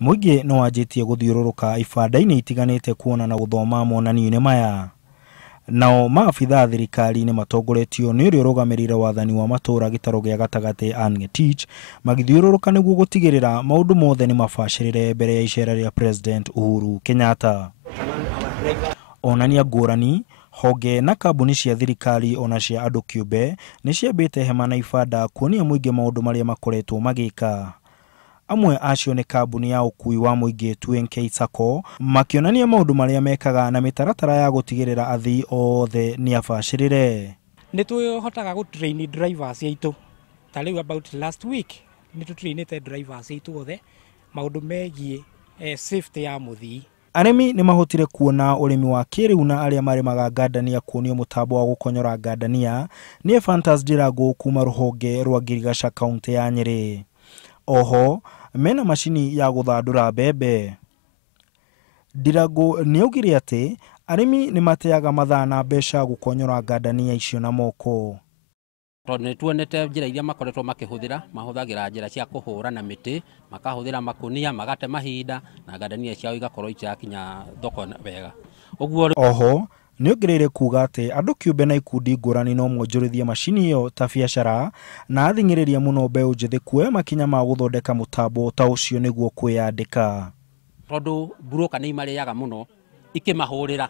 Muingĩ no wanjĩtie gũthiũrũrũka ibanda-inĩ itiganĩte kuona na gũthoma monanio-inĩ maya. Nao maabitha thirikari-inĩ matongoretio nĩ ũrĩa ũrũgamĩrĩire wathani wa matũũra gĩtarũ gĩa gatagatĩ Anne Ngetich magĩthiũrũrũka nĩguo gũtigĩrĩra maũndũ mothe nĩ mabacĩrĩre mbere ya icera rĩa President Uhuru Kenyatta. Onania ngũrani, honge na kambuni cia thirikari ona cia andũ kĩũmbe nĩ ciambĩte hema na ibanda kuonia mũingĩ maũndũ marĩa makoretwo magĩka. Amwe acio nĩ kambuni ya ũkui wa mũingĩ 2NK Sacco makĩonania maũndũ marĩa mekaga na mĩtaratara ya gũtigĩrĩra athii othe nĩ abacĩrĩre. Nĩ tũhotaga gũtrain drivers aitũ. Ta rĩu about last week nĩ tũtrainĩte drivers aitũ othe maũndũ megiĩ safety ya mũthii. Arĩmi nĩ mahotire kuona ũrĩmi wa kĩrĩu na arĩa marĩmaga ngandania kuonio mũtambo wa gũkonyora ngandania nĩ Ephantus Ndirangũ kuma rũhonge rwa Ngirigaca kaunti ya Nyeri. Oho mena macini ya gũthandũra mbembe. Ndirangũ nĩ augire atĩ arĩmi nĩ mateaga mathaa na mbeca gũkonyora ngandania icio na moko. Nĩ tuonete njĩra iria makoretwo makĩhũthĩra, mahũthagĩra njĩra cia kũhũra na mĩtĩ, makahũthĩra makũnia, magate mahinda na ngandania ciao igakorwo itakinya thoko wega. Oho nĩ ongereire kuuga atĩ andũ kĩũmbe na ikundi ngũrani no mwonjorithie macini ĩyo ta biacara na athing'ĩrĩria mũno mbeũ njĩthĩ kuoya makinya ma gũthondeka mũtambo ta ũcio nĩguo kwĩyandĩka. Tondũ mburoka nĩ imarĩaga mũno ikĩmahũrĩra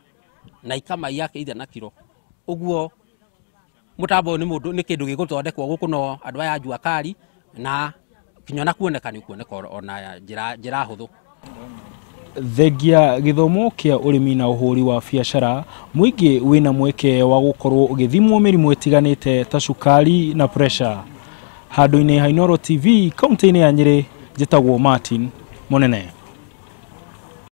na ikamaiya kĩitha na kiro. Ũguo mũtambo nĩ kĩndũ gĩgũthondekwo gũkũ no andũ aya njua kari na kinyona kuoneka nĩ kuoneka ona njĩra hũthũ. Thengia gĩthomo kĩa ũrĩmi na ũhũri wa biacara, mũingĩ wĩna mweke wa gũkorwo ũgĩthimwo mĩrimũ ĩtiganĩte ta cukari na pressure. Handũ-inĩ ha Inooro TV kaunti-inĩ ya Nyeri, njĩtagwo Martin Mũnene.